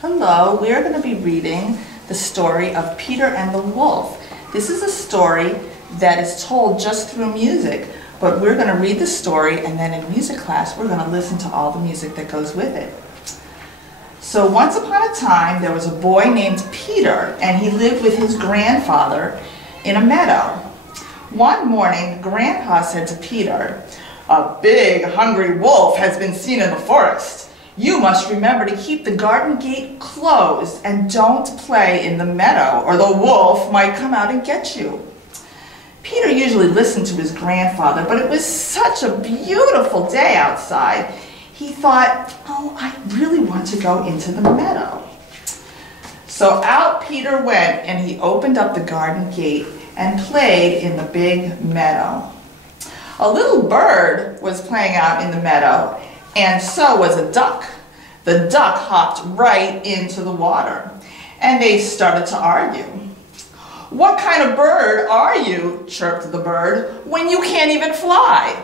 Hello, we are going to be reading the story of Peter and the Wolf. This is a story that is told just through music, but we're going to read the story and then in music class we're going to listen to all the music that goes with it. So once upon a time there was a boy named Peter and he lived with his grandfather in a meadow. One morning, Grandpa said to Peter, "A big hungry wolf has been seen in the forest. You must remember to keep the garden gate closed and don't play in the meadow, or the wolf might come out and get you." Peter usually listened to his grandfather, but it was such a beautiful day outside. He thought, "Oh, I really want to go into the meadow." So out Peter went and he opened up the garden gate and played in the big meadow. A little bird was playing out in the meadow, and so was a duck. The duck hopped right into the water, and they started to argue. "What kind of bird are you," chirped the bird, "when you can't even fly?"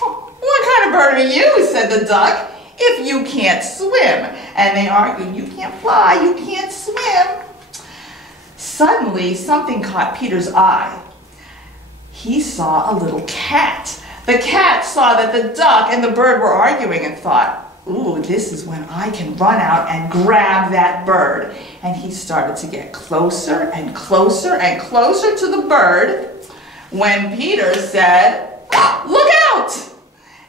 "What kind of bird are you," said the duck, "if you can't swim?" And they argued, "You can't fly, you can't swim." Suddenly, something caught Peter's eye. He saw a little cat. The cat saw that the duck and the bird were arguing and thought, "Ooh, this is when I can run out and grab that bird." And he started to get closer and closer and closer to the bird when Peter said, "Look out!"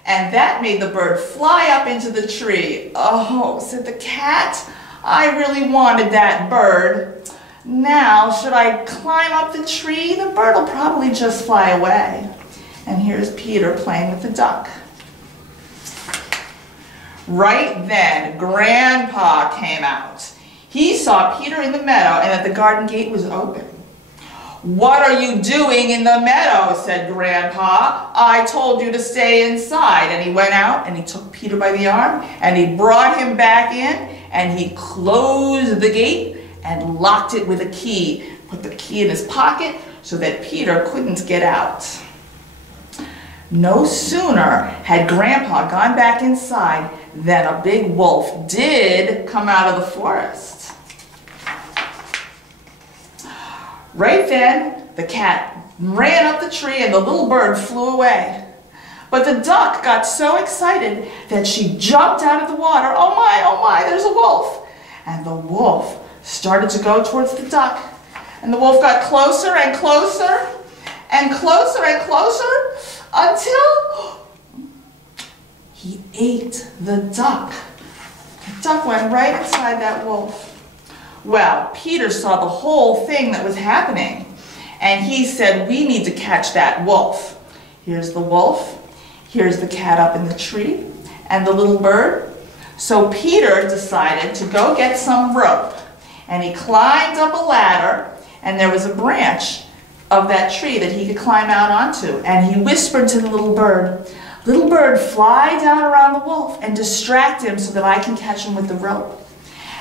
And that made the bird fly up into the tree. "Oh," said the cat, "I really wanted that bird. Now, should I climb up the tree? The bird will probably just fly away." And here's Peter playing with the duck. Right then, Grandpa came out. He saw Peter in the meadow and that the garden gate was open. "What are you doing in the meadow?" said Grandpa. "I told you to stay inside." And he went out and he took Peter by the arm and he brought him back in and he closed the gate and locked it with a key. Put the key in his pocket so that Peter couldn't get out. No sooner had Grandpa gone back inside than a big wolf did come out of the forest. Right then, the cat ran up the tree and the little bird flew away. But the duck got so excited that she jumped out of the water. "Oh my, there's a wolf." And the wolf started to go towards the duck. And the wolf got closer and closer and closer and closer until he ate the duck. The duck went right inside that wolf. Well, Peter saw the whole thing that was happening, and he said, "We need to catch that wolf." Here's the wolf, here's the cat up in the tree, and the little bird. So Peter decided to go get some rope, and he climbed up a ladder, and there was a branch of that tree that he could climb out onto, and he whispered to the little bird, "Little bird, fly down around the wolf and distract him so that I can catch him with the rope."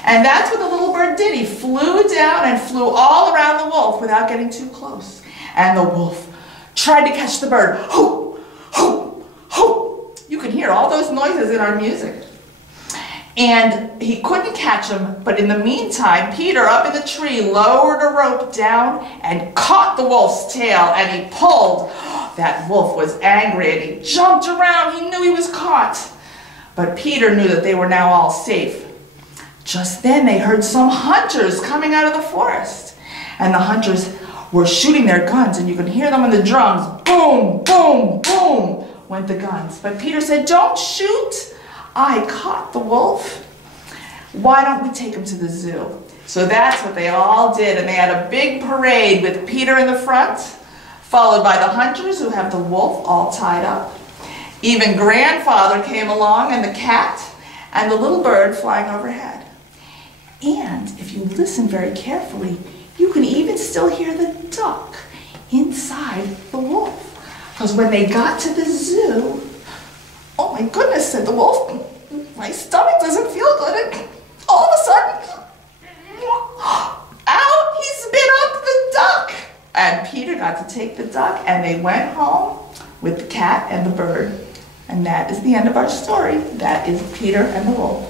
And that's what the little bird did. He flew down and flew all around the wolf without getting too close. And the wolf tried to catch the bird. Hoo, hoo, hoo. You can hear all those noises in our music. And he couldn't catch him, but in the meantime, Peter up in the tree lowered a rope down and caught the wolf's tail, and he pulled. That wolf was angry and he jumped around. He knew he was caught. But Peter knew that they were now all safe. Just then they heard some hunters coming out of the forest. And the hunters were shooting their guns, and you could hear them on the drums. Boom, boom, boom went the guns. But Peter said, "Don't shoot. I caught the wolf. Why don't we take him to the zoo?" So that's what they all did, and they had a big parade with Peter in the front, followed by the hunters who have the wolf all tied up. Even Grandfather came along, and the cat, and the little bird flying overhead. And if you listen very carefully, you can even still hear the duck inside the wolf. Because when they got to the zoo, "Oh my goodness," said the wolf, "my stomach doesn't feel good." And all of a sudden, out he spit up the duck. And Peter got to take the duck, and they went home with the cat and the bird. And that is the end of our story. That is Peter and the wolf.